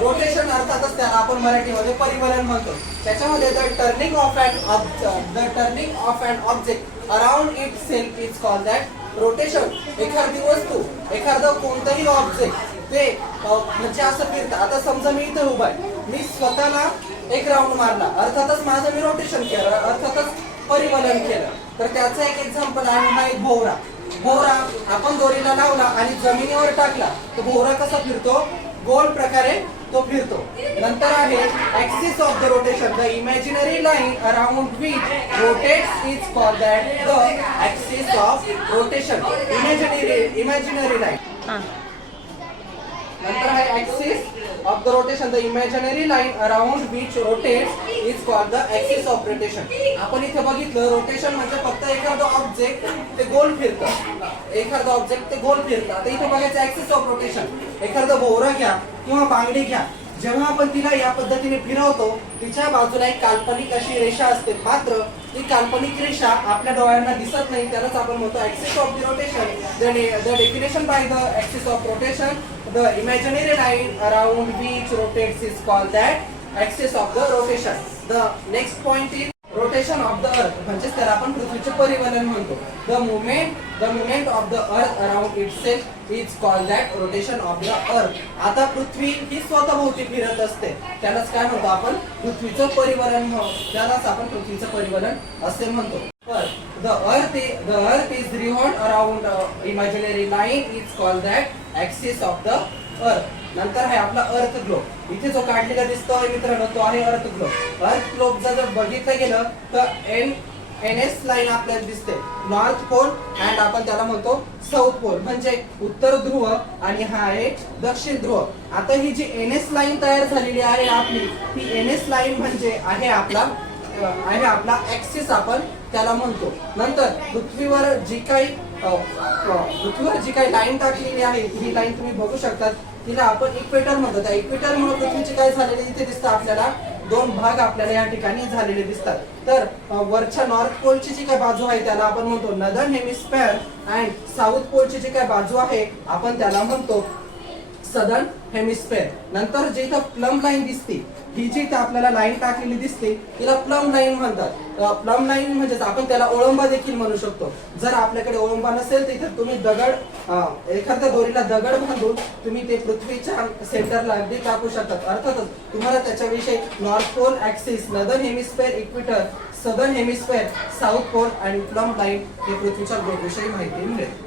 Rotation अर्थातच त्याला आपण मराठीमध्ये परिवलन म्हणतो. त्याच्यामध्ये the turning of an object around itself is called that rotation. एखादी वस्तू, एखादं कोणतंही ऑब्जेक्ट ते म्हणजे असं फिरतं. आता समजा मी इथे उभा आहे, मी स्वतःला एक राऊंड मारला, अर्थातच माझं मी रोटेशन केलं, अर्थातच परिवलन केलं. तर त्याचं एक एक्झाम्पल आहे, हा एक भोवरा. भोवरा आपण दोरीला लावला आणि जमिनीवर टाकला तर भोवरा कसा फिरतो, गोल प्रकारे तो फिरतो. नंतर आहे axis of the rotation. The imaginary line around which rotates is called that the axis of rotation. Imaginary line. नंतर आहे axis of the rotation. The imaginary line around which rotates is called the axis of rotation. आपण इथे बघितलं, rotation म्हणजे फक्त एखादं object ते गोल फिरतं, एखादं ऑब्जेक्ट ते गोल फिरतं. आता इथे बघायचं ऍक्सिस ऑफ रोटेशन. एखादं भोवरा घ्या किंवा बांगडी घ्या, जेव्हा आपण तिला या पद्धतीने फिरवतो, तिच्या बाजूला एक काल्पनिक अशी रेषा असते, मात्र ती काल्पनिक रेषा आपल्या डोळ्यांना दिसत नाही. त्यालाच आपण म्हणतो axis of the rotation. The definition by the axis of rotation, the imaginary line around which rotates is called that axis of the rotation. The next point is rotation of the earth, म्हणजे त्याला आपण पृथ्वीचे परिवलन म्हणतो. The movement of the earth around itself is called that rotation of the earth. आता पृथ्वी ही स्वतःभोवती फिरत असते, त्यालाच काय म्हणतो आपण, पृथ्वीचं परिवलन. त्यालाच आपण पृथ्वीचं परिवलन असे म्हणतो. The earth is revolved around imaginary line is called that axis of the earth. नंतर आहे आपला अर्थ ग्लोब. इथे जो काढलेला दिसतोय मित्रांनो, तो आहे अर्थ ग्लोब. अर्थ ग्लोब जर बघितलं गेलं तर एनएस लाईन आपल्याला दिसते, नॉर्थ पोल अँड आपण त्याला म्हणतो साऊथ पोल, म्हणजे उत्तर ध्रुव आणि हा आहे दक्षिण ध्रुव. आता ही जी एनएस लाईन तयार झालेली आहे आपली, ही एनएस लाईन म्हणजे आहे आपला ऍक्सिस, आपण त्याला म्हणतो. नंतर पृथ्वीवर जी काही लाईन टाकलेली आहे, ही लाईन तुम्ही बघू शकता, तिला आपण इक्वेटर म्हणतो. त्या इक्वेटर मुळे पृथ्वीचे काय झालेले इथे दिसतं आपल्याला, दोन भाग आपल्याला या ठिकाणी झालेले दिसतात. तर वरच्या नॉर्थ पोलची जी काय बाजू आहे त्याला आपण म्हणतो नदर्न हेमिस्फेअर अँड साऊथ पोलची जी काय बाजू आहे आपण त्याला म्हणतो सदर्न हेमिस्फेअर. नंतर जे इथं प्लम लाईन दिसते, ही जी इथं आपल्याला लाईन टाकलेली दिसते तिला प्लम लाईन म्हणतात. प्लम लाईन म्हणजे आपण त्याला ओळंबा देखील म्हणू शकतो. जर आपल्याकडे ओळंबा नसेल तर इथं तुम्ही एखाद्या दोरीला दगड बांधून तुम्ही ते पृथ्वीच्या सेंटरला अगदी टाकू शकतात. अर्थातच तुम्हाला त्याच्याविषयी north pole axis, northern hemisphere equator, southern hemisphere, south pole आणि प्लम लाईन हे पृथ्वीच्या ग्लोबविषयी माहिती मिळेल.